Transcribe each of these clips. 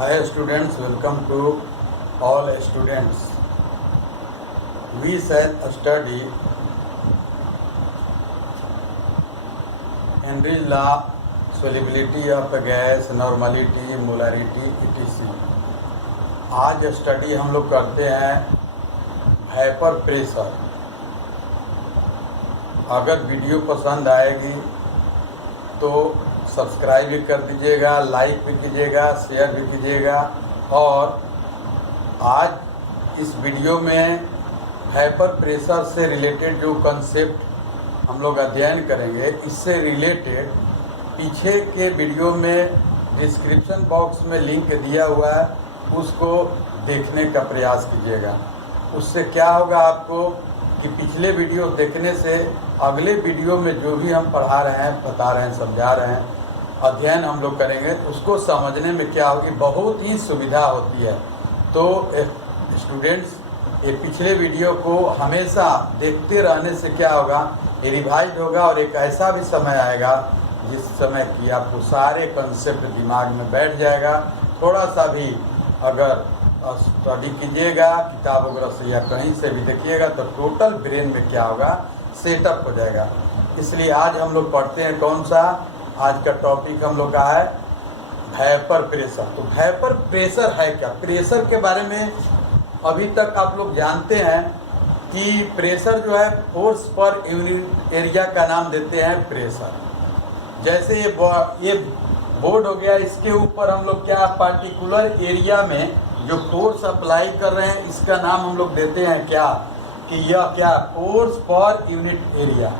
Hi students, welcome to all students. We shall study Henry's law, solubility of gas, normality, molarity, etc. आज study हम लोग करते हैं hyper pressure. अगर video पसंद आएगी तो सब्सक्राइब भी कर दीजिएगा, लाइक भी कीजिएगा, शेयर भी कीजिएगा। और आज इस वीडियो में हाइपर प्रेशर से रिलेटेड जो कंसेप्ट हम लोग अध्ययन करेंगे, इससे रिलेटेड पीछे के वीडियो में डिस्क्रिप्शन बॉक्स में लिंक दिया हुआ है, उसको देखने का प्रयास कीजिएगा। उससे क्या होगा आपको कि पिछले वीडियो देखने से अगले वीडियो में जो भी हम पढ़ा रहे हैं, बता रहे हैं, समझा रहे हैं, अध्ययन हम लोग करेंगे, उसको समझने में क्या होगी, बहुत ही सुविधा होती है। तो स्टूडेंट्स ये पिछले वीडियो को हमेशा देखते रहने से क्या होगा, ये रिवाइज होगा और एक ऐसा भी समय आएगा जिस समय कि आपको सारे कंसेप्ट दिमाग में बैठ जाएगा। थोड़ा सा भी अगर स्टडी कीजिएगा किताब वगैरह से या कहीं से भी देखिएगा तो टोटल ब्रेन में क्या होगा, सेटअप हो जाएगा। इसलिए आज हम लोग पढ़ते हैं कौन सा, आज का टॉपिक हम लोग का है हाइपर प्रेशर। तो हाइपर प्रेशर है क्या? प्रेशर के बारे में अभी तक आप लोग जानते हैं कि प्रेशर जो है फोर्स पर यूनिट एरिया का नाम देते हैं प्रेशर। जैसे ये बोर्ड हो गया, इसके ऊपर हम लोग क्या पार्टिकुलर एरिया में जो फोर्स अप्लाई कर रहे हैं, इसका नाम हम लोग देते हैं क्या कि यह क्या फोर्स पर यूनिट एरिया।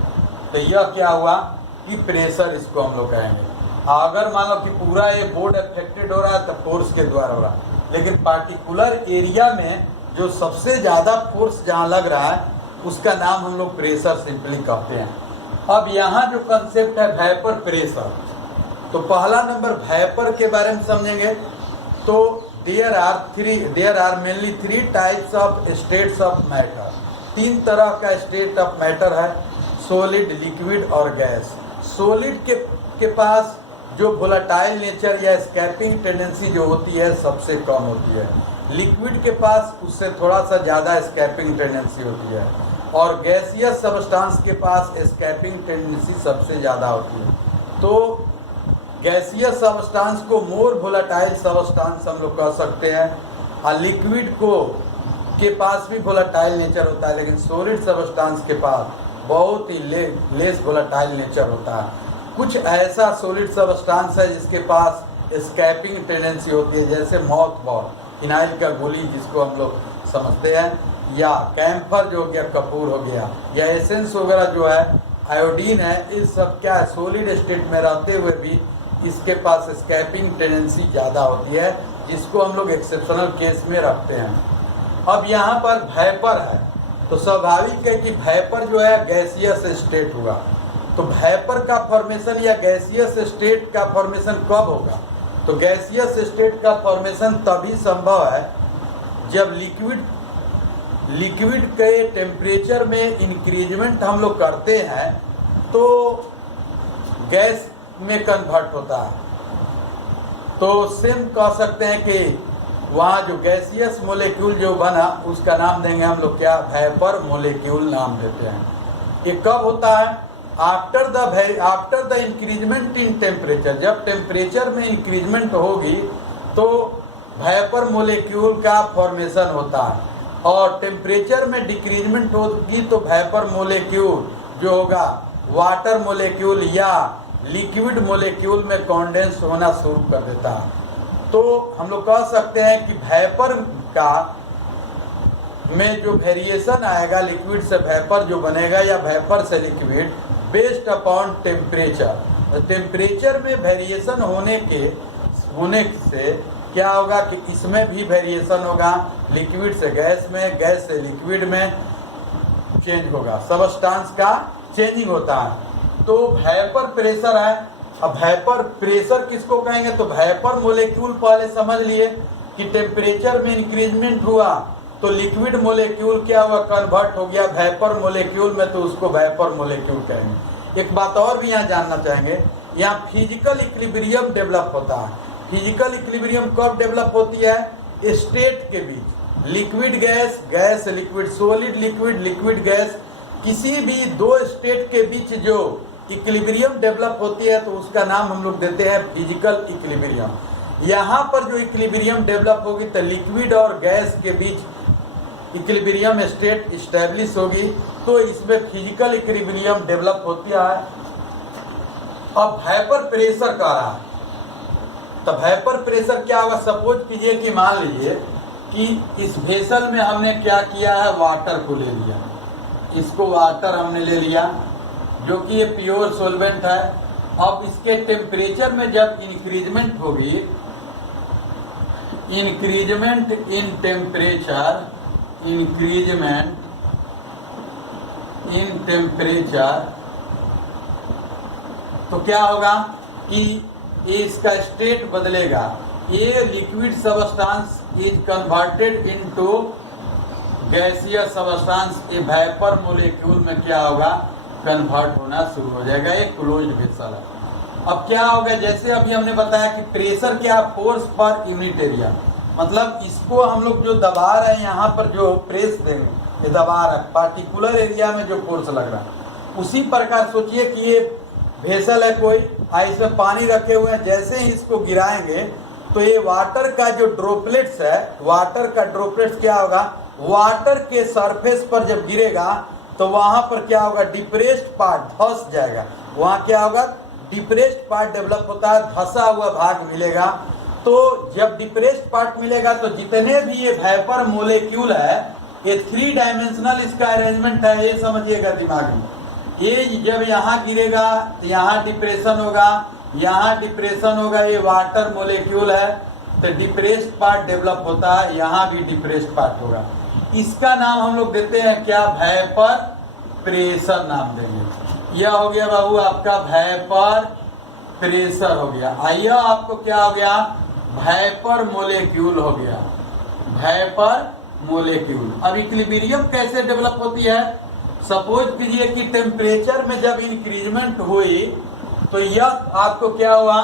तो यह क्या हुआ कि प्रेशर, इसको हम लोग कहेंगे। अगर मान लो कि पूरा ये बोर्ड अफेक्टेड हो रहा है तो फोर्स के द्वारा हो रहा है, लेकिन पार्टिकुलर एरिया में जो सबसे ज़्यादा फोर्स जहाँ लग रहा है उसका नाम हम लोग प्रेशर सिंपली कहते हैं। अब यहाँ जो कंसेप्ट है हाइपर प्रेशर, तो पहला नंबर हाइपर के बारे में समझेंगे। तो there are mainly three types of states of matter. तीन तरह का स्टेट ऑफ मैटर है, सॉलिड, लिक्विड और गैस। सॉलिड के पास जो वोलेटाइल नेचर या एस्केपिंग टेंडेंसी जो होती है सबसे कम होती है। लिक्विड के पास उससे थोड़ा सा ज़्यादा एस्केपिंग टेंडेंसी होती है, और गैसियस सब्सटेंस के पास एस्केपिंग टेंडेंसी सबसे ज़्यादा होती है। तो गैसियस सब्सटेंस को मोर वोलेटाइल सब्सटेंस हम लोग कह सकते हैं, और लिक्विड को के पास भी वोलेटाइल नेचर होता है, लेकिन सॉलिड सब्सटेंस के पास बहुत ही लेस वोलेटाइल नेचर होता है। कुछ ऐसा सॉलिड सब्सटेंस है जिसके पास एस्केपिंग टेंडेंसी होती है, जैसे माउथ बॉल, फिनाइल का गोली जिसको हम लोग समझते हैं, या कैम्फर जो हो गया, कपूर हो गया, या एसेंस वगैरह जो है, आयोडीन है, इस सब क्या है सॉलिड स्टेट में रहते हुए भी इसके पास एस्केपिंग टेंडेंसी ज़्यादा होती है, जिसको हम लोग एक्सेप्शनल केस में रखते हैं। अब यहाँ पर वाइपर है, तो स्वाभाविक है कि वाइपर जो है गैसियस स्टेट हुआ। तो वाइपर का फॉर्मेशन या गैसियस स्टेट का फॉर्मेशन कब होगा? तो गैसियस स्टेट का फॉर्मेशन तभी संभव है जब लिक्विड के टेम्परेचर में इंक्रीजमेंट हम लोग करते हैं तो गैस में कन्वर्ट होता है। तो सेम कह सकते हैं कि वहाँ जो गैसियस मोलेक्यूल जो बना उसका नाम देंगे हम लोग क्या, वाइपर मोलेक्यूल नाम देते हैं। ये कब होता है? After the increment in temperature. जब टेम्परेचर में इंक्रीजमेंट होगी तो वाइपर मोलेक्यूल का फॉर्मेशन होता है, और टेम्परेचर में डिक्रीजमेंट होगी तो वाइपर मोलेक्यूल जो होगा वाटर मोलेक्यूल या लिक्विड मोलेक्यूल में कॉन्डेंस होना शुरू कर देता है। तो हम लोग कह सकते हैं कि वाइपर का में जो वेरिएशन आएगा, लिक्विड से वाइपर जो बनेगा या वाइपर से liquid, based upon temperature. Temperature में वेरिएशन होने से क्या होगा कि इसमें भी वेरिएशन होगा, लिक्विड से गैस में, गैस से लिक्विड में चेंज होगा, सब्सटेंस का चेंजिंग होता है। तो वाइपर प्रेशर है। अब वाइपर प्रेशर किसको कहेंगे? तो वाइपर मोलेक्यूल पहले समझ लिए कि टेम्परेचर में इंक्रीजमेंट हुआ तो लिक्विड मोलेक्यूल क्या हुआ, कन्वर्ट हो गया वाइपर मोलेक्यूल में, तो उसको वाइपर मोलेक्यूल कहेंगे। एक बात और भी यहाँ जानना चाहेंगे, यहाँ फिजिकल इक्विलिब्रियम डेवलप होता है। फिजिकल इक्विलिब्रियम कब डेवलप होती है? स्टेट के बीच, liquid gas, gas liquid, solid liquid, liquid gas, किसी भी दो स्टेट के बीच जो इक्विलिब्रियम डेवलप होती है तो उसका नाम हम लोग देते हैं फिजिकल इक्विलिब्रियम। यहाँ पर जो इक्विलिब्रियम डेवलप होगी तो लिक्विड और गैस के बीच इक्विलिब्रियम स्टेट इस्टेब्लिश होगी, तो इसमें फिजिकल इक्विलिब्रियम डेवलप होती है। अब वेपर प्रेशर का रहा है, तो वेपर प्रेशर क्या होगा? सपोज कीजिए कि मान लीजिए कि इस वेसल में हमने क्या किया है, वाटर को ले लिया, इसको वाटर हमने ले लिया जो कि ये प्योर सॉल्वेंट है। अब इसके टेम्परेचर में जब इंक्रीजमेंट होगी, increment in temperature, increment in temperature, तो क्या होगा कि इसका स्टेट बदलेगा। ये liquid substance is converted into gaseous substance, ये वेपर मोलेक्यूल में क्या होगा? कन्वर्ट होना शुरू हो जाएगा। ये क्लोज्ड वेसल है। अब क्या होगा? जैसे अभी हमने बताया कि प्रेशर क्या, फोर्स पर यूनिट एरिया, मतलब इसको हम लोग जो दबा रहे हैं, यहाँ पर जो प्रेस देंगे, ये दबा रहा है, पार्टिकुलर एरिया में जो फोर्स लग रहा है, उसी प्रकार सोचिए कि ये वेसल है कोई, इसमें पानी रखे हुए हैं, जैसे ही इसको गिराएंगे तो ये वाटर का जो ड्रॉपलेट्स है, वाटर का ड्रॉपलेट्स क्या होगा? वाटर के सरफेस पर जब गिरेगा तो वहां पर क्या होगा? डिप्रेस्ड पार्ट धंस जाएगा। वहां क्या होगा? डिप्रेस्ड पार्ट डेवलप होता है, धंसा हुआ भाग मिलेगा। तो जब डिप्रेस्ड पार्ट मिलेगा तो जितने भी ये वेपर मोलेक्यूल है, ये 3 डायमेंशनल इसका अरेंजमेंट है, ये समझिएगा दिमाग में। ये जब यहाँ गिरेगा तो यहाँ डिप्रेशन होगा, यहाँ डिप्रेशन होगा, ये वाटर मोलेक्यूल है तो डिप्रेस्ड पार्ट डेवलप होता है, यहाँ भी डिप्रेस्ड पार्ट होगा। इसका नाम हम लोग देते हैं क्या? वेपर प्रेशर नाम देंगे। यह हो गया बाबू आपका वेपर प्रेशर हो गया। आइए आपको क्या हो गया? वेपर मोलेक्यूल हो गया, वेपर मोलेक्यूल। अब इक्विलिब्रियम कैसे डेवलप होती है? सपोज कीजिए कि टेम्परेचर में जब इंक्रीजमेंट हुई तो यह आपको क्या हुआ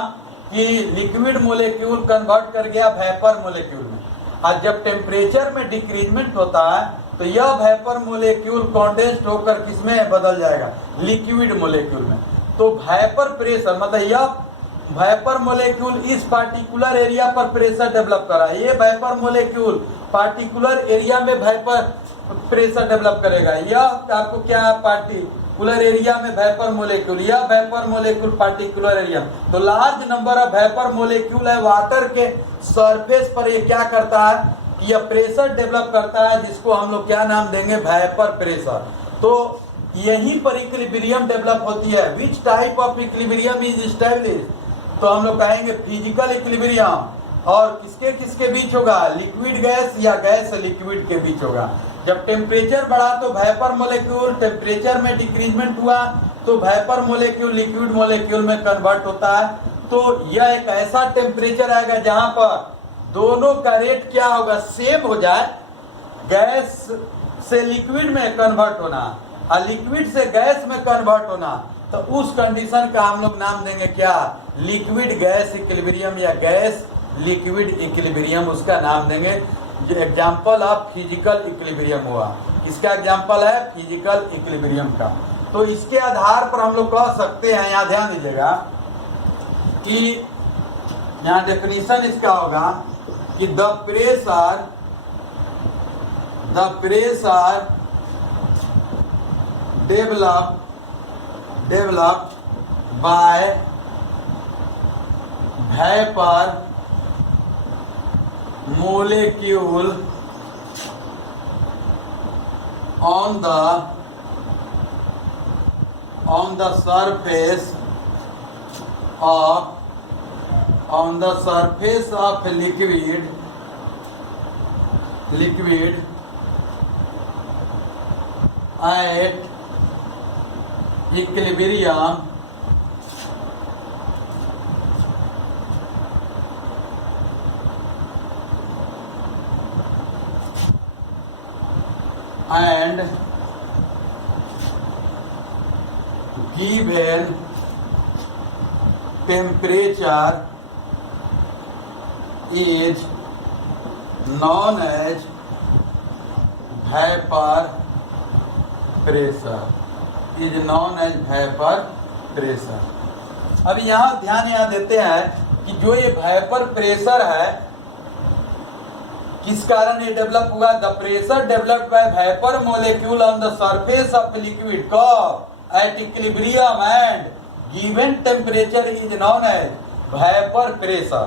कि लिक्विड मोलेक्यूल कन्वर्ट कर गया वेपर मोलेक्यूल में, और जब टेम्परेचर में डिक्रीजमेंट होता है तो यह वेपर मोलेक्यूल कॉन्डेंस्ड होकर किसमें बदल जाएगा? लिक्विड मोलेक्यूल में। तो वेपर प्रेशर मतलब यह वेपर मोलेक्यूल इस पार्टिकुलर एरिया पर प्रेशर डेवलप करा, ये वेपर मोलेक्यूल पार्टिकुलर एरिया में वेपर प्रेशर डेवलप करेगा। यह आपको क्या? पार्टिकुलर एरिया में वेपर मोलेक्यूल, यह वेपर मोलेक्यूल पार्टिकुलर एरिया। तो large number of vapour molecule है वाटर के सरफेस पर, ये क्या करता है कि यह प्रेशर डेवलप करता है, जिसको हम लोग क्या नाम देंगे? Vapour pressure. तो यहीं पर इक्विलिब्रियम डेवलप होती है। Which type of equilibrium is established? तो हम लोग कहेंगे फिजिकल इक्विलिब्रियम। और किसके किसके बीच होगा? लिक्विड गैस या गैस लिक्विड के बीच होगा। जब टेम्परेचर बढ़ा तो वेपर मोलेक्यूल, टेम्परेचर में डिक्रीजमेंट हुआ तो वेपर मोलेक्यूल लिक्विड मोलेक्यूल में कन्वर्ट होता है। तो यह एक ऐसा टेम्परेचर आएगा जहां पर दोनों का रेट क्या होगा? सेम हो जाए। गैस से लिक्विड में कन्वर्ट होना और लिक्विड से गैस में कन्वर्ट होना, तो उस कंडीशन का हम लोग नाम देंगे क्या? लिक्विड गैस इक्विलिब्रियम या गैस लिक्विड इक्विलिब्रियम, उसका नाम देंगे। जो एग्जाम्पल ऑफ फिजिकल इक्विलिब्रियम हुआ, इसका एग्जाम्पल है फिजिकल इक्विलिब्रियम का। तो इसके आधार पर हम लोग कह सकते हैं, यहाँ ध्यान दीजिएगा कि यहाँ डेफिनेशन इसका होगा कि the pressure develop by vapour molecule on the surface of liquid at equilibrium and given temperature is known as vapor pressure, is known as vapor pressure। अब यहाँ देते हैं कि जो ये वेपर प्रेशर है किस कारण ये डेवलप हुआ। The pressure developed by vapour molecule on the surface of liquid curve at equilibrium and given temperature is known as vapour pressure.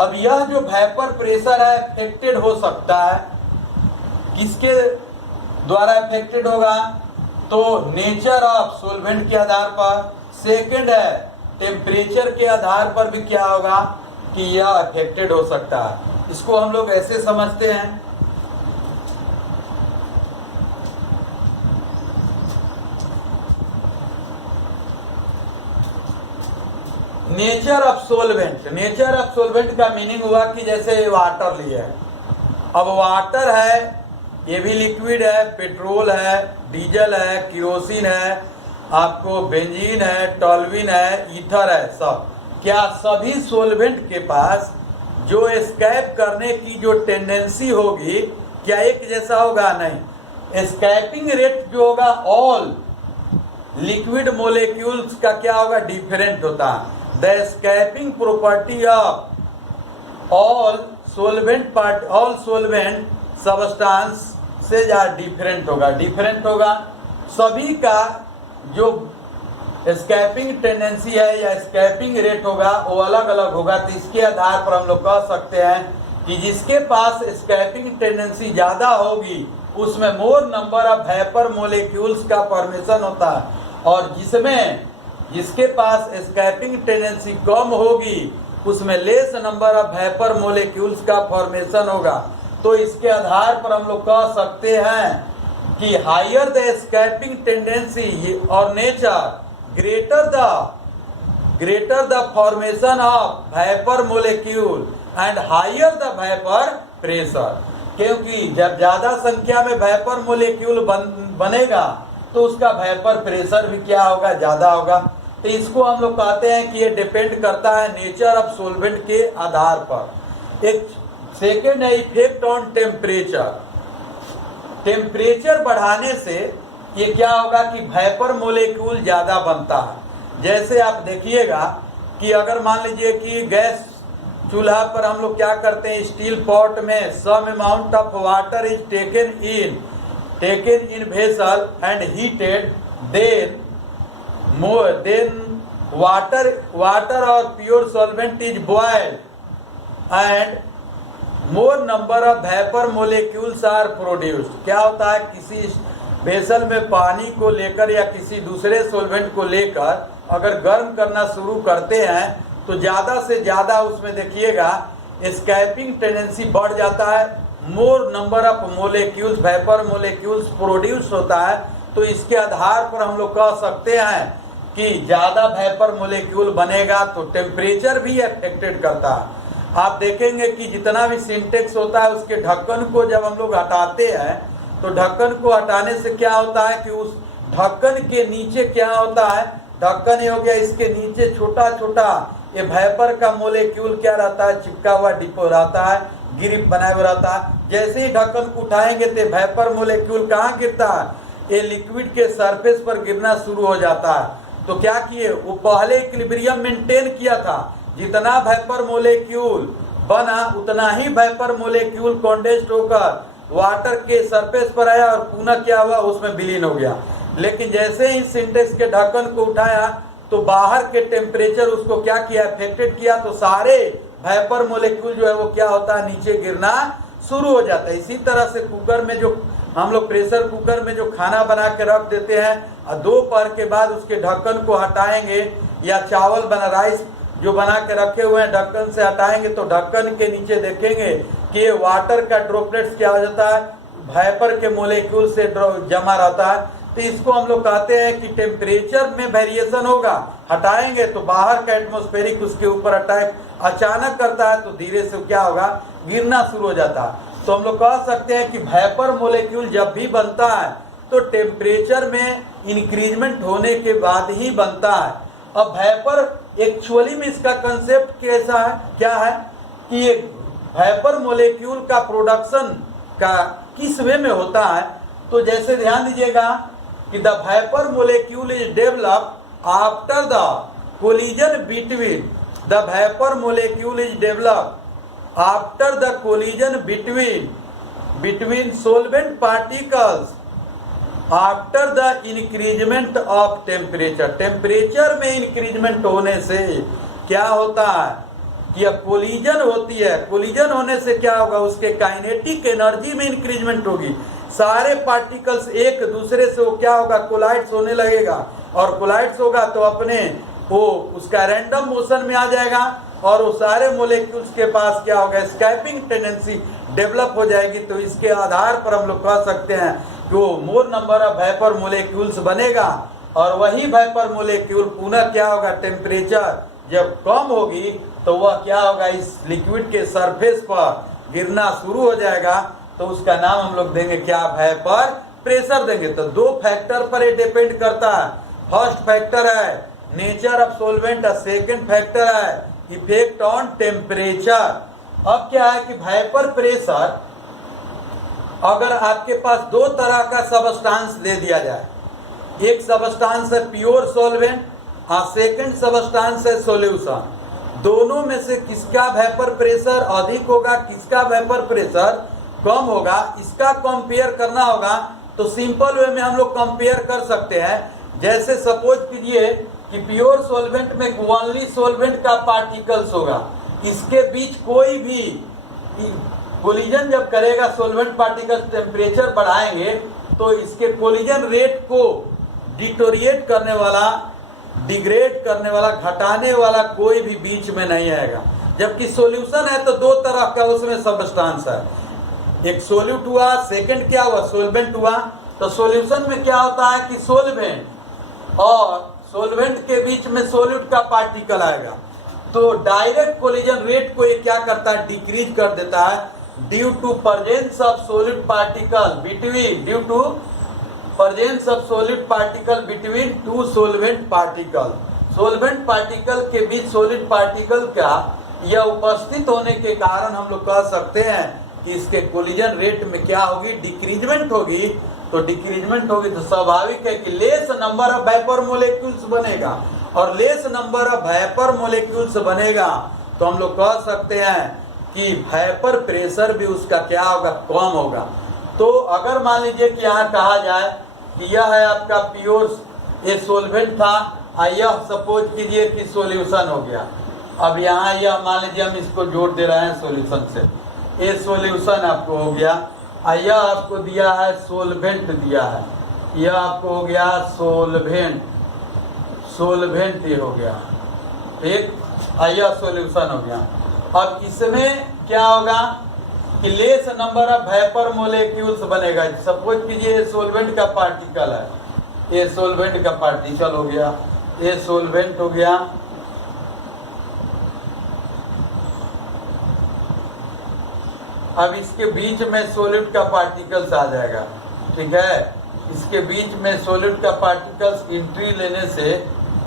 अब यह जो वेपर प्रेशर है अफेक्टेड हो सकता है, किसके द्वारा अफेक्टेड होगा, तो नेचर ऑफ सोल्वेंट के आधार पर। सेकंड है टेम्परेचर के आधार पर भी क्या होगा कि यह अफेक्टेड हो सकता है। इसको हम लोग ऐसे समझते हैं, नेचर ऑफ सोल्वेंट। नेचर ऑफ सोल्वेंट का मीनिंग हुआ कि जैसे वाटर लिया है, अब वाटर है, ये भी लिक्विड है, पेट्रोल है, डीजल है, केरोसिन है, आपको बेंजीन है, टॉल्विन है, ईथर है, सब क्या सभी सोल्वेंट के पास जो एस्केप करने की जो टेंडेंसी होगी क्या एक जैसा होगा, नहीं। एस्केपिंग रेट जो होगा ऑल लिक्विड मोलेक्यूल्स का क्या होगा, डिफरेंट होता है। The escaping property of all सोल्वेंट substance से डिफरेंट होगा। सभी का जो एस्केपिंग टेंडेंसी है या एस्केपिंग रेट होगा वो अलग अलग होगा। तो इसके आधार पर हम लोग कह सकते हैं कि जिसके पास एस्केपिंग टेंडेंसी ज्यादा होगी उसमें मोर नंबर ऑफ वेपर मोलेक्यूल्स का फॉर्मेशन होता है, और जिसके पास एस्केपिंग टेंडेंसी कम होगी उसमें less number of vapour molecules का फॉर्मेशन होगा। तो इसके आधार पर हम लोग कह सकते हैं कि हायर द एस्केपिंग टेंडेंसी और nature greater the formation of vapor molecule and higher the vapor pressure। क्योंकि जब ज्यादा संख्या में वेपर मोलेक्यूल बनेगा तो उसका वेपर प्रेशर भी क्या होगा, ज्यादा होगा। तो इसको हम लोग कहते हैं कि ये डिपेंड करता है नेचर ऑफ सोल्वेंट के आधार पर। एक सेकेंड है इफेक्ट ऑन टेम्परेचर। टेम्परेचर बढ़ाने से ये क्या होगा कि वेपर मोलेक्यूल ज्यादा बनता है। जैसे आप देखिएगा कि अगर मान लीजिए कि गैस चूल्हा पर हम लोग क्या करते हैं, स्टील पॉट में some amount of water is taken in vessel and heated, then water और pure solvent is boiled and more number of vapour molecules are produced. क्या होता है, किसी वेसल में पानी को लेकर या किसी दूसरे सोल्वेंट को लेकर अगर गर्म करना शुरू करते हैं तो ज्यादा से ज्यादा उसमें देखिएगा एस्केपिंग टेंडेंसी बढ़ जाता है, मोर number of molecules vapour molecules produce होता है। तो इसके आधार पर हम लोग कह सकते हैं कि ज्यादा वेपर मोलेक्यूल बनेगा तो टेम्परेचर भी अफेक्टेड करता है। आप देखेंगे कि जितना भी सिंटेक्स होता है उसके ढक्कन को जब हम लोग हटाते हैं तो ढक्कन को हटाने से क्या होता है कि उस ढक्कन के नीचे क्या होता है, ढक्कन ये हो गया, इसके नीचे छोटा छोटा ये वेपर का मोलेक्यूल क्या रहता है, चिपका हुआ डिपो रहता है, ग्रिप बनाए हुआ रहता है। जैसे ही ढक्कन को उठाएंगे तो वेपर मोलेक्यूल कहाँ गिरता है, ये लिक्विड के सरफेस पर गिरना शुरू हो जाता है। तो क्या किए, वो पहले इक्विलिब्रियम मेंटेन किया था, जितना वेपर मोलेक्यूल बना उतना ही वेपर मोलेक्यूल कंडेंस्ड होकर वाटर के सरफेस पर आया और पुनः क्या हुआ, उसमें विलीन हो गया। लेकिन जैसे ही सिंटेक्स के ढक्कन को उठाया तो बाहर के टेम्परेचर उसको क्या किया, अफेक्टेड किया, तो सारे वेपर मोलेक्यूल जो है वो क्या होता है, नीचे गिरना शुरू हो जाता है। इसी तरह से कुकर में जो हम लोग प्रेशर कुकर में जो खाना बना के रख देते हैं और दोपहर के बाद उसके ढक्कन को हटाएंगे, या चावल बना राइस जो बना के रखे हुए हैं ढक्कन से हटाएंगे तो ढक्कन के नीचे देखेंगे कि ये वाटर का ड्रॉपलेट्स क्या हो जाता है, वेपर के मोलेक्यूल से जमा रहता है। तो इसको हम लोग कहते हैं कि टेम्परेचर में वेरिएशन होगा, हटाएंगे तो बाहर का एटमॉस्फेरिक उसके ऊपर अटैक अचानक करता है तो धीरे से क्या होगा, गिरना शुरू हो जाता है। तो हम लोग कह सकते हैं कि वेपर मोलेक्यूल जब भी बनता है तो टेम्परेचर में इंक्रीजमेंट होने के बाद ही बनता है। अब वेपर एक्चुअली में इसका कंसेप्ट कैसा है, क्या है कि ये वेपर मोलेक्यूल का प्रोडक्शन का किस वे में होता है, तो जैसे ध्यान दीजिएगा कि the vapour molecule is develop after the collision between, the vapour molecule is develop after the collision between solvent particles after the increment of temperature. Temperature में इंक्रीजमेंट होने से क्या होता है कि अब कोलिजन होती है, कोलिजन होने से क्या होगा, उसके काइनेटिक एनर्जी में इंक्रीजमेंट होगी। सारे पार्टिकल्स एक दूसरे से वो क्या होगा, कोलाइड्स होने लगेगा, और कोलाइड्स होगा तो अपने वो उसका रैंडम मोशन में आ जाएगा, और वो सारे मोलेक्यूल्स के पास क्या होगा, स्कैपिंग टेंडेंसी डेवलप हो जाएगी। तो इसके आधार पर हम लोग कह सकते हैं कि वो मोर नंबर ऑफ वेपर मोलेक्यूल्स बनेगा, और वही वेपर मोलेक्यूल पुनः क्या होगा, टेम्परेचर जब कम होगी तो वह क्या होगा, इस लिक्विड के सरफेस पर गिरना शुरू हो जाएगा। तो उसका नाम हम लोग देंगे क्या, वेपर प्रेशर देंगे। तो दो फैक्टर पर ये डिपेंड करता है। फर्स्ट फैक्टर है nature of solvent, second factor है इफेक्ट ऑन टेम्परेचर। अब क्या है कि वेपर प्रेशर, अगर आपके पास दो तरह का सबस्टांस दे दिया जाए, एक सबस्टांस है प्योर सोलवेंट और सेकेंड सबस्टांस है सॉल्यूशन, दोनों में से किसका वेपर प्रेशर अधिक होगा, किसका वेपर प्रेशर कम होगा, इसका कंपेयर करना होगा। तो सिंपल वे में हम लोग कंपेयर कर सकते हैं। जैसे सपोज कीजिए कि प्योर सोलवेंट में ओनली सोलवेंट का पार्टिकल्स होगा, इसके बीच कोई भी कोलिजन जब करेगा, सोलवेंट पार्टिकल्स टेम्परेचर बढ़ाएंगे तो इसके कोलिजन रेट को डिटोरिएट करने वाला, डिग्रेड करने वाला, घटाने वाला कोई भी बीच में नहीं आएगा। जबकि सॉल्यूशन है तो दो तरह का उसमें सब्सटेंस है, एक सोल्यूट हुआ, सेकंड क्या हुआ, सोलवेंट हुआ। तो सॉल्यूशन में क्या होता है कि सोलवेंट और सोलवेंट के बीच में सोल्यूट का पार्टिकल आएगा, तो डायरेक्ट कोलिजन रेट को ये क्या करता है, डिक्रीज कर देता है due to presence of solid particle between, due to presence of solid particle between two solvent particle. Solvent particle के बीच सोलिड पार्टिकल का यह उपस्थित होने के कारण हम लोग कह सकते हैं कि इसके कोलिजन रेट में क्या होगी, डिक्रीजमेंट होगी। तो डिक्रीजमेंट होगी तो स्वाभाविक है कि less number of vapour molecules बनेगा, और less number of vapour molecules बनेगा तो हम लोग कह सकते हैं कि वेपर प्रेशर भी उसका क्या होगा, कम होगा। तो अगर मान लीजिए कि यहाँ कहा जाए कि यह है आपका प्योर ये सोलवेंट था, यह सपोज कीजिए कि सॉल्यूशन हो गया। अब यहाँ यह मान लीजिए हम इसको जोड़ दे रहे हैं सॉल्यूशन से, ये सॉल्यूशन आपको हो गया, यह आपको दिया है सोलवेंट दिया है, यह आपको हो गया सोलवेंट, सोलवेंट ये हो गया, ठीक, यह सॉल्यूशन हो गया। अब इसमें क्या होगा कि less number of vapour molecules बनेगा। सपोज कीजिए सोलवेंट का पार्टिकल है, ये सोलवेंट का पार्टिकल हो गया, ये सोलवेंट हो गया, अब इसके बीच में सॉलिड का पार्टिकल्स आ जाएगा, ठीक है। इसके बीच में सॉलिड का पार्टिकल्स एंट्री लेने से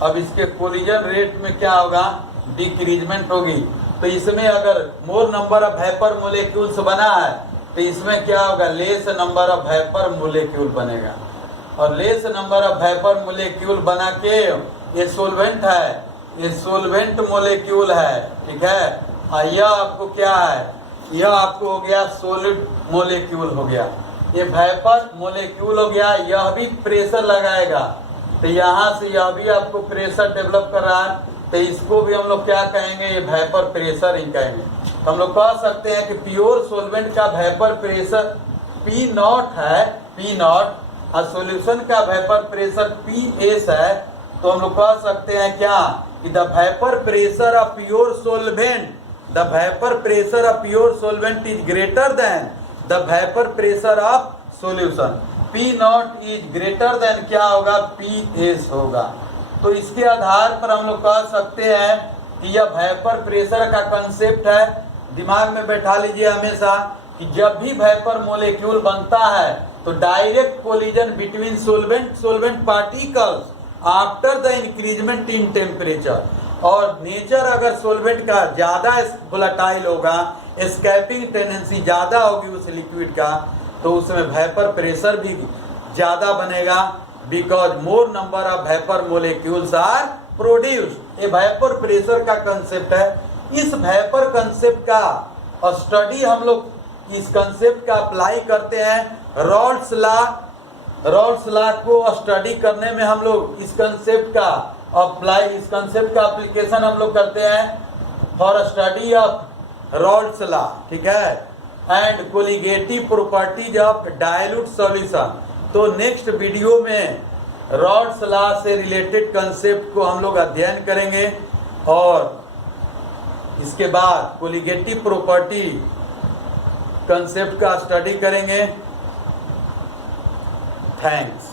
अब इसके कोलिजन रेट में क्या होगा, डिक्रीजमेंट होगी। तो इसमें अगर मोर नंबर ऑफ वेपर मोलेक्यूल्स बना है तो इसमें क्या होगा, less number of vapour molecule बनेगा, और less number of vapour molecule बना के ये सोलवेंट है, ये सोलवेंट मोलेक्यूल है, ठीक है। यह आपको क्या है, यह आपको हो गया सॉलिड मोलेक्यूल हो गया, ये वेपर मोलेक्यूल हो गया। यह भी प्रेशर लगाएगा, तो यहाँ से यह भी आपको प्रेशर डेवलप कर रहा है, तो इसको भी हम लोग क्या कहेंगे, ये वेपर प्रेशर ही कहेंगे। हम लोग कह सकते हैं कि प्योर सोलवेंट का वेपर प्रेशर P0 है, P0, और सॉल्यूशन का वेपर प्रेशर PS है। तो हम लोग कह सकते हैं क्या कि the vapour pressure of pure solvent, the vapor pressure of pure solvent is greater than the vapor pressure of solution. P0 is greater than क्या होगा, PS होगा। तो इसके आधार पर हम लोग कह सकते हैं कि यह वेपर प्रेशर का कंसेप्ट है। दिमाग में बैठा लीजिए हमेशा कि जब भी वेपर मोलेक्यूल बनता है तो direct collision between solvent particles after the increment in temperature, और नेचर अगर सोलवेंट का ज़्यादा वोलेटाइल होगा, एस्केपिंग टेंडेंसी ज़्यादा होगी उस लिक्विड का, तो उसमें वेपर प्रेशर भी ज़्यादा बनेगा, because more number of vapour molecules are produced. ये वेपर प्रेशर का कंसेप्ट है। इस वेपर कंसेप्ट का स्टडी हम लोग इस कंसेप्ट का अप्लाई करते हैं रॉल्स लॉ को स्टडी करने में हम लोग इस कंसेप्ट का एप्लीकेशन हम लोग करते हैं for study of Rawls law, ठीक है, and colligative properties of dilute solution. तो नेक्स्ट वीडियो में रॉल्स लॉ से रिलेटेड कंसेप्ट को हम लोग अध्ययन करेंगे और इसके बाद कोलिगेटिव प्रॉपर्टी कंसेप्ट का स्टडी करेंगे। थैंक्स।